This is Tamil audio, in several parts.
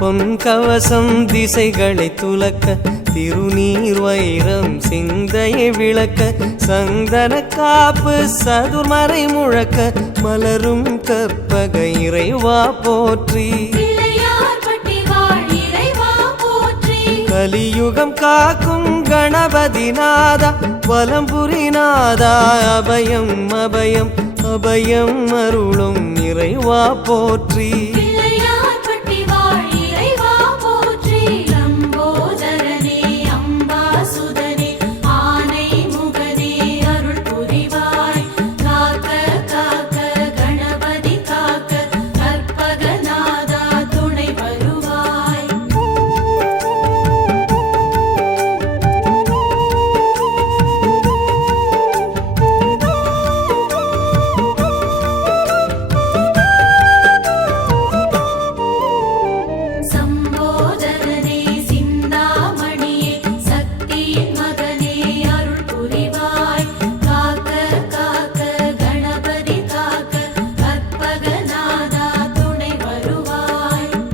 பொன் கவசம் திசைகளை துலக்க திருநீர் வைரம் சிந்தையை விளக்க சந்தன காப்பு சதுர்மறை முழக்க மலரும் கற்பக இறைவா போற்றி கலியுகம் காக்கும் கணபதி நாதா வலம்புரி நாதா அபயம் அபயம் அபயம் அருளும் இறைவா போற்றி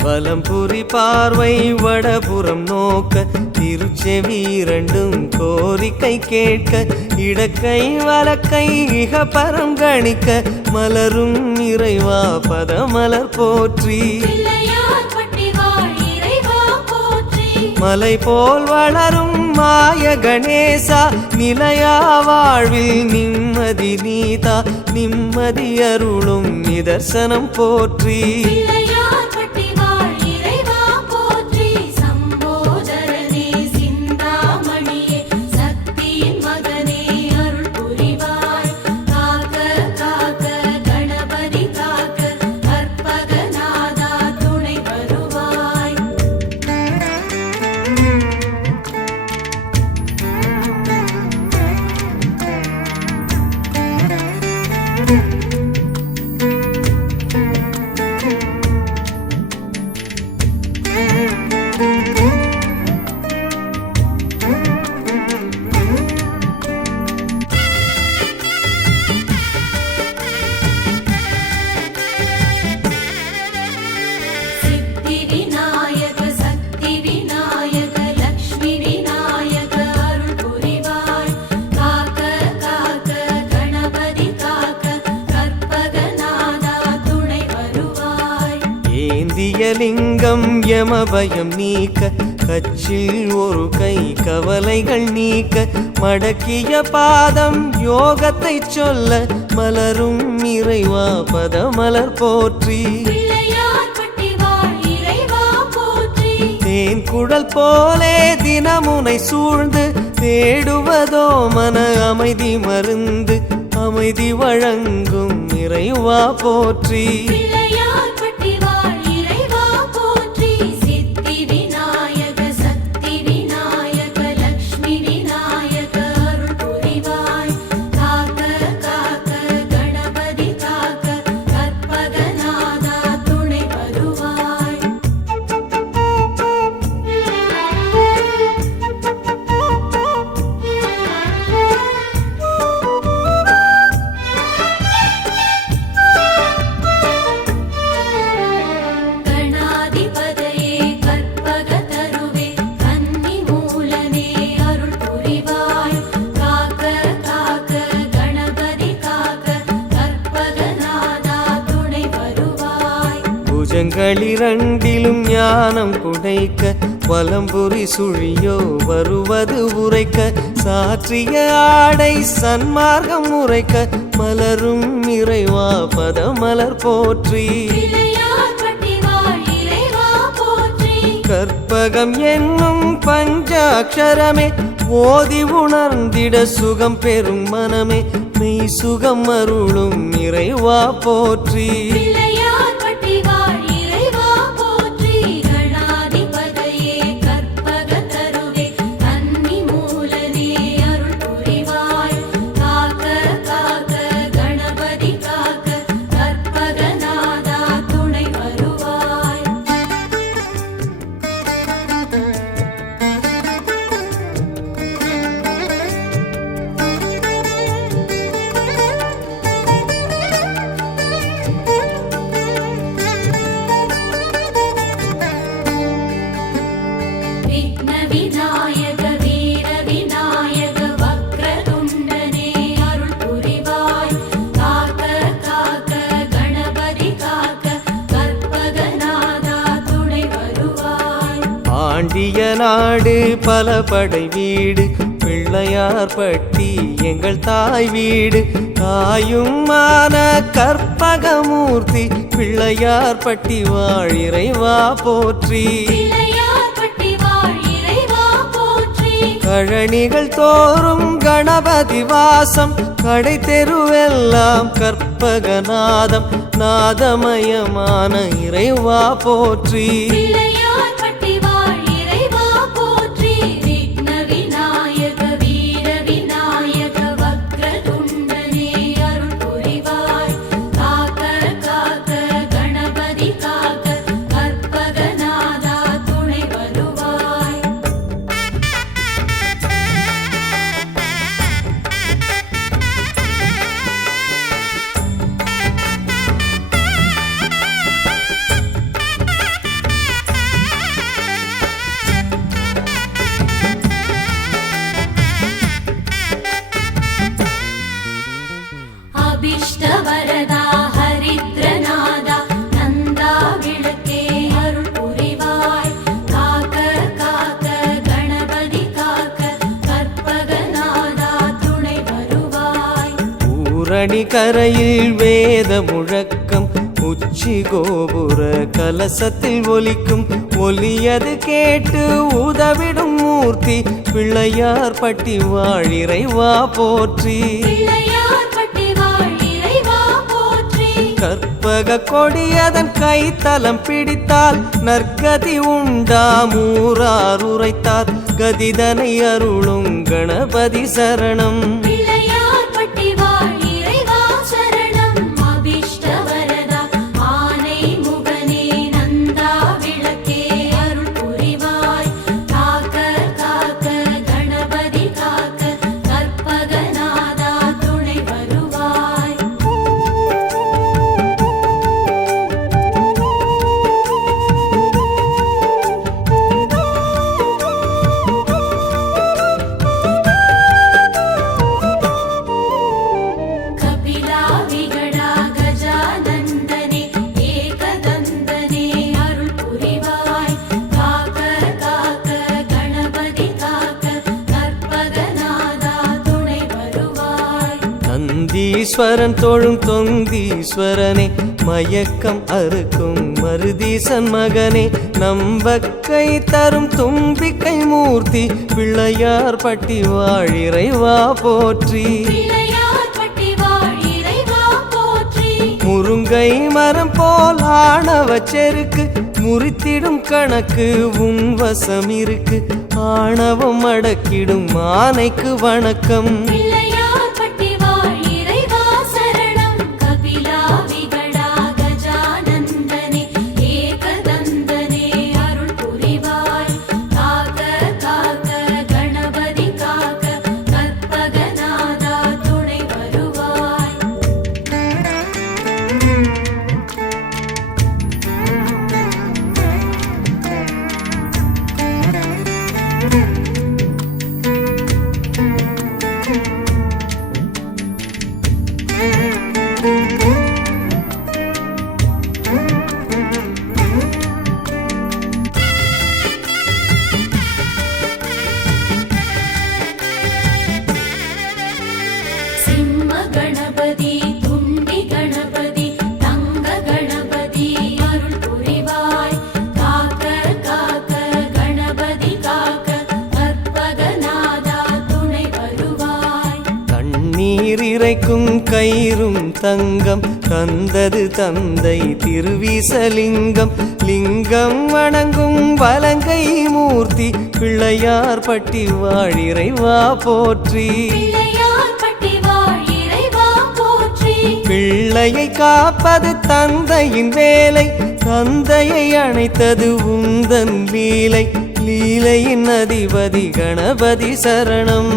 வலம்புரி பார்வை வடபுறம் நோக்க திருச்செவி இரண்டும் கோரிக்கை கேட்க இடக்கை வலக்கை இக பரம் கணிக்க மலரும் இறைவா பதமலர் போற்றி மலை போல் வளரும் மாய கணேசா நிலையா வாழ்வில் நிம்மதி நீதா நிம்மதி அருளும் நிதர்சனம் போற்றி லிங்கம் யமபயம் நீக்க கச்சில் ஒரு கை கவலைகள் நீக்க மடக்கிய பாதம் யோகத்தை சொல்ல மலரும் இறைவா பதமலர் போற்றி தேன் குழல் போலே தினமுனை சூழ்ந்து தேடுவதோ மன அமைதி மருந்து அமைதி வழங்கும் இறைவா போற்றி இரண்டிலும் ஞானம் குடைக்க வலம்புரி சுழியோ வருவது உரைக்க சாற்றிய ஆடை சன்மார்க்கம் உரைக்க மலரும் இறைவா பதமலர் போற்றி கற்பகம் என்னும் பஞ்சாட்சரமே ஓதி உணர்ந்திட சுகம் பெறும் மனமே மெய் சுகம் அருளும் இறைவா போற்றி நாடு பல படை வீடு பிள்ளையார் பட்டி எங்கள் தாய் வீடு தாயுமான கற்பகமூர்த்தி பிள்ளையார் பட்டி வாழ் இறைவா போற்றி கழனிகள் தோறும் கணபதி வாசம் கடை தெருவெல்லாம் கற்பகநாதம் நாதமயமான இறைவா போற்றி அபிஷ்டவரதா ஹரித்ரநாதா நந்தா விளக்கே அருள் புரிவாய் காக்க காக்க கணபதி காக்க கற்பகநாதா துணை வருவாய் ஊரணி கரையில் வேத முழக்கம் உச்சி கோபுர கலசத்தில் ஒலிக்கும் ஒலியது கேட்டு உதவிடும் மூர்த்தி பிள்ளையார் பட்டி வாழ் இறைவா போற்றி கற்பக கொடியதன் கைத்தலம் பிடித்தால் நற்கதி உண்டாமூரார் உரைத்தார் கதிதனை அருளும் கணபதி சரணம் ஈஸ்வரன் தொழும் தொந்தீஸ்வரனே மயக்கம் அறுக்கும் மருதீசன் மகனே நம்பக்கை தரும் தும்பிக்கை மூர்த்தி பிள்ளையார் பட்டி வாழ் இறைவா போற்றி முருங்கை மரம் போல் ஆணவ செருக்கு முறித்திடும் கணக்கு உன் வசம் இருக்கு ஆணவம் அடக்கிடும் ஆனைக்கு வணக்கம் கணபதி துண்டி கணபதி தங்க கணபதி அருள் புரிவாய் காக்க காக்க கணபதி காக்க கற்பகநாதா துணை வருவாய் தண்ணீர் இறைக்கும் கயிறும் தங்கம் தந்தது தந்தை திருவிசலிங்கம் லிங்கம் வணங்கும் வலங்கை மூர்த்தி பிள்ளையார் பட்டி வாழ் இறைவா போற்றி பிள்ளையை காப்பது தந்தையின் வேலை தந்தையை அணைத்தது உந்தன் லீலை லீலையின் அதிபதி கணபதி சரணம்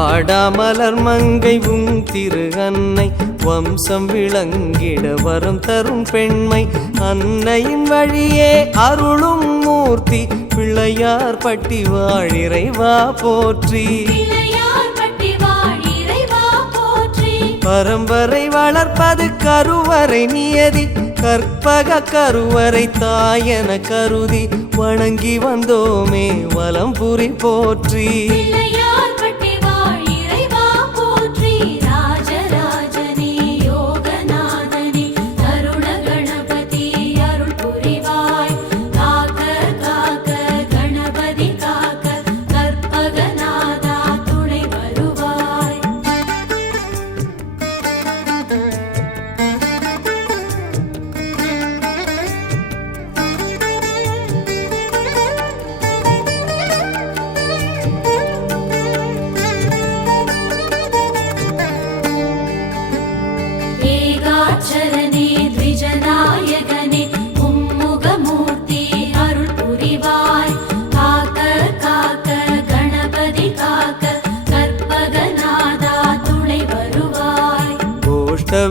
வாடாமலர் மங்கை உன் திரு அன்னை வம்சம் விளங்கிட வரம் தரும் பெண்மை அன்னையின் வழியே அருளும் மூர்த்தி பிள்ளையார் பட்டி வாழிறைவா போற்றி பரம்பரை வளர்ப்பது கருவறை நியதி கற்பக கருவறை தாயன கருதி வணங்கி வந்தோமே வலம்புரி போற்றி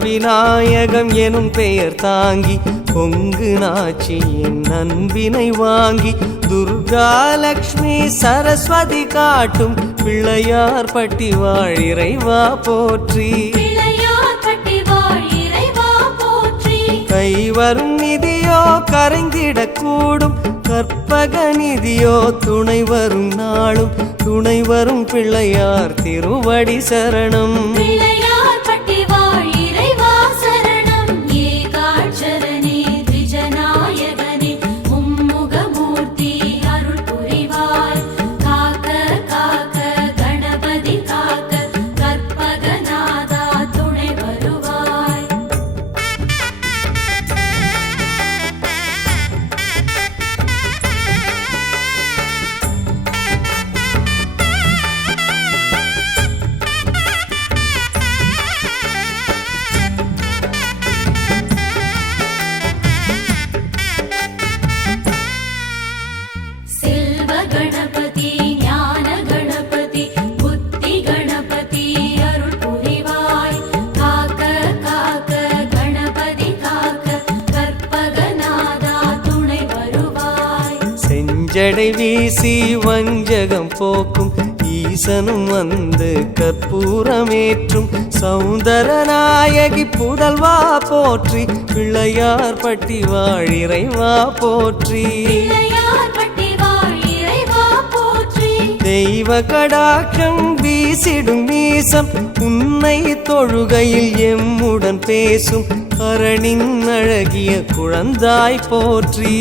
விநாயகம் எனும் பெயர் தாங்கி பொங்கு நாச்சியின் அன்பினை வாங்கி துர்கா லக்ஷ்மி சரஸ்வதி காட்டும் பிள்ளையார் பட்டி வாழிறைவா போற்றி கைவரும் நிதியோ கரைந்திடக்கூடும் கற்பக நிதியோ துணை வரும் நாளும் துணை வரும் பிள்ளையார் திருவடி சரணம் ஜடை வீசி வஞ்சகம் போக்கும் ஈசனும் வந்து கற்பூரமேற்றும் சௌந்தரநாயகி புதல்வா போற்றி பிள்ளையார் பட்டி வாழிறைவா போற்றி தெய்வ கடாட்சம் வீசிடும் மீசம் உன்னை தொழுகையில் எம்முடன் பேசும் அரணின் அழகிய குழந்தாய் போற்றி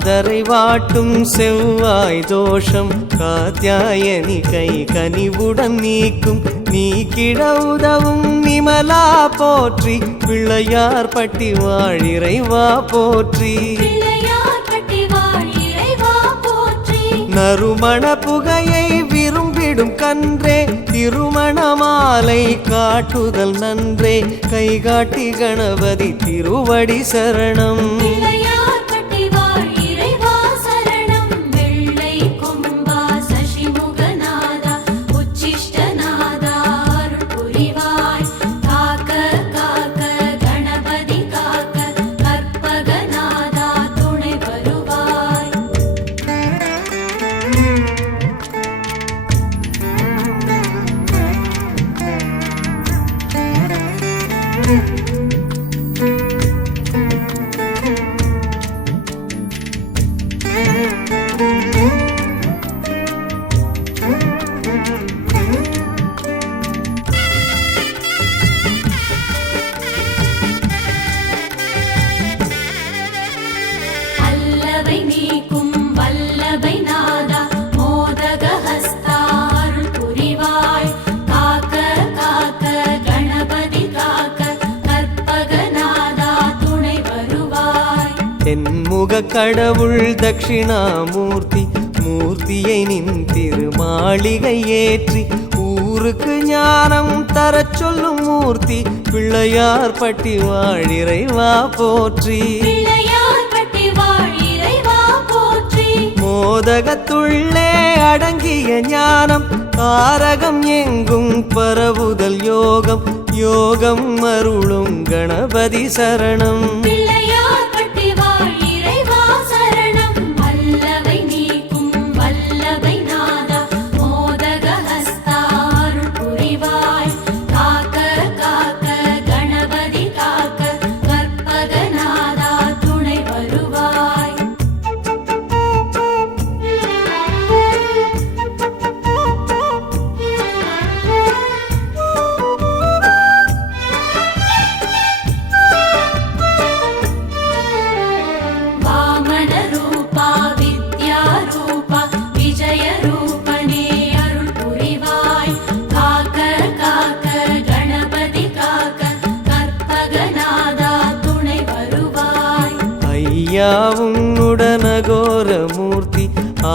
மாதரை வாட்டும் செவ்வாய் தோஷம் காத்யாயனி கை கனிவுடன் நீக்கும் நீக்கிட உதவும் நிமலா போற்றி பிள்ளையார் பட்டி வாழிறைவா போற்றி நறுமண புகையை விரும்பிடும் கன்றே திருமண மாலை காட்டுதல் நன்றே கைகாட்டி கணபதி திருவடி சரணம் தென்முக கடவுள் தட்சிணாமூர்த்தி மூர்த்தியை நின் திருமாளிகை ஏற்றி ஊருக்கு ஞானம் தரச் சொல்லும் மூர்த்தி பிள்ளையார் பட்டி வாழிறைவா போற்றி பிள்ளையார்பட்டி வாழ் இறைவா போற்றி மோதகத்துள்ளே அடங்கிய ஞானம் தாரகம் எங்கும் பரவுதல் யோகம் யோகம் அருளும் கணபதி சரணம் பிள்ளையார்பட்டி வாழ் இறைவா சரணம் வல்லவை நீக்கும் வல்லவை நாதா மோதக ஹஸ்தா அருள் புரிவாய் காக்க காக்க கணபதி காக்க கற்பகநாதா துணை வருவாய் வாமன ரூபா வித்யா ரூபா விஜய ரூபனே அருள் புரிவாய் காக்க காக்க கணபதி காக்க கற்பகநாதா துணை வருவாய் ஐயா உன்னுடனகோர மூர்த்தி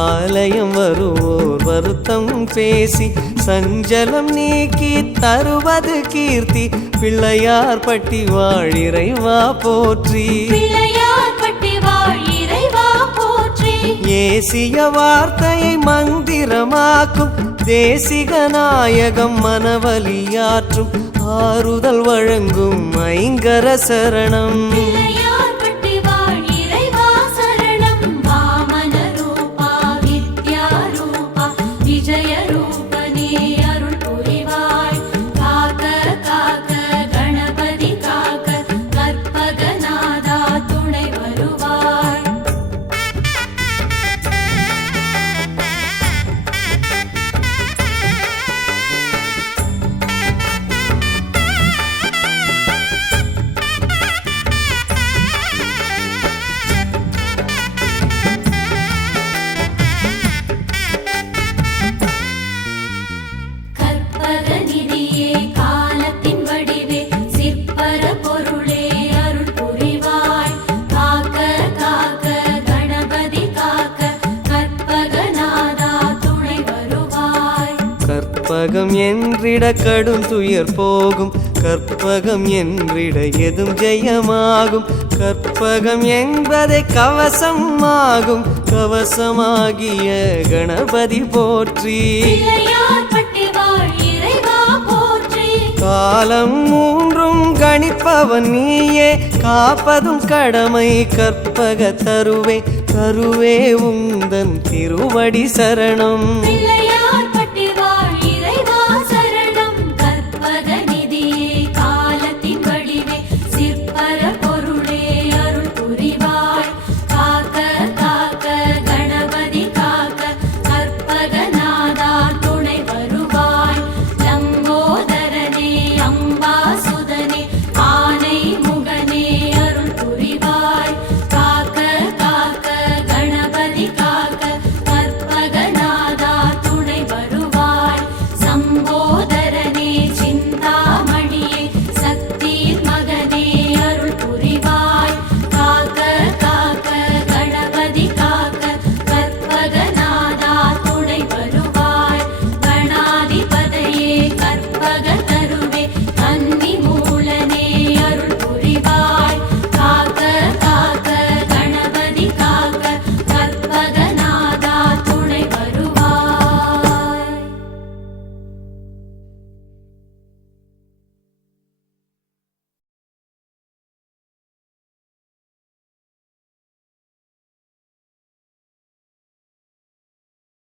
ஆலயம் வருவோர் வருத்தம் பேசி சஞ்சலம் நீக்கி தருவது கீர்த்தி பிள்ளையார் பட்டி வாழிறைவா போற்றி பிள்ளையார்பட்டி வாழ் இறைவா போற்றி ஏசிய வார்த்தையை மந்திரமாக்கும் தேசிக நாயகம் மனவலியாற்றும் ஆறுதல் வழங்கும் ஐங்கர சரணம் பிள்ளையார்பட்டி வாழ் இறைவா சரணம் வாமன ரூபா வித்யா ரூபா விஜய ரூபனே அருள் புரிவாய் காக்க காக்க கணபதி காக்க கற்பகநாதா துணை வருவாய் கற்பகநிதியே காலத்தின் வடிவே சிற்பர பொருளே அருள் புரிவாய் காக்க காக்க கணபதி காக்க கற்பகநாதா துணை வருவாய் கற்பகம் என்றிட கடும் துயர் போகும் கற்பகம் என்றிட எதும் ஜெயமாகும் கற்பகம் என்பதை கவசம் ஆகும் கவசமாகிய கணபதி போற்றி பிள்ளையார்பட்டி வாழ் இறைவா போற்றி காலம் மூன்றும் கணிப்பவன் நீயே காப்பதும் கடமை கற்பக தருவே தருவே உந்தன் திருவடி சரணம் பிள்ளை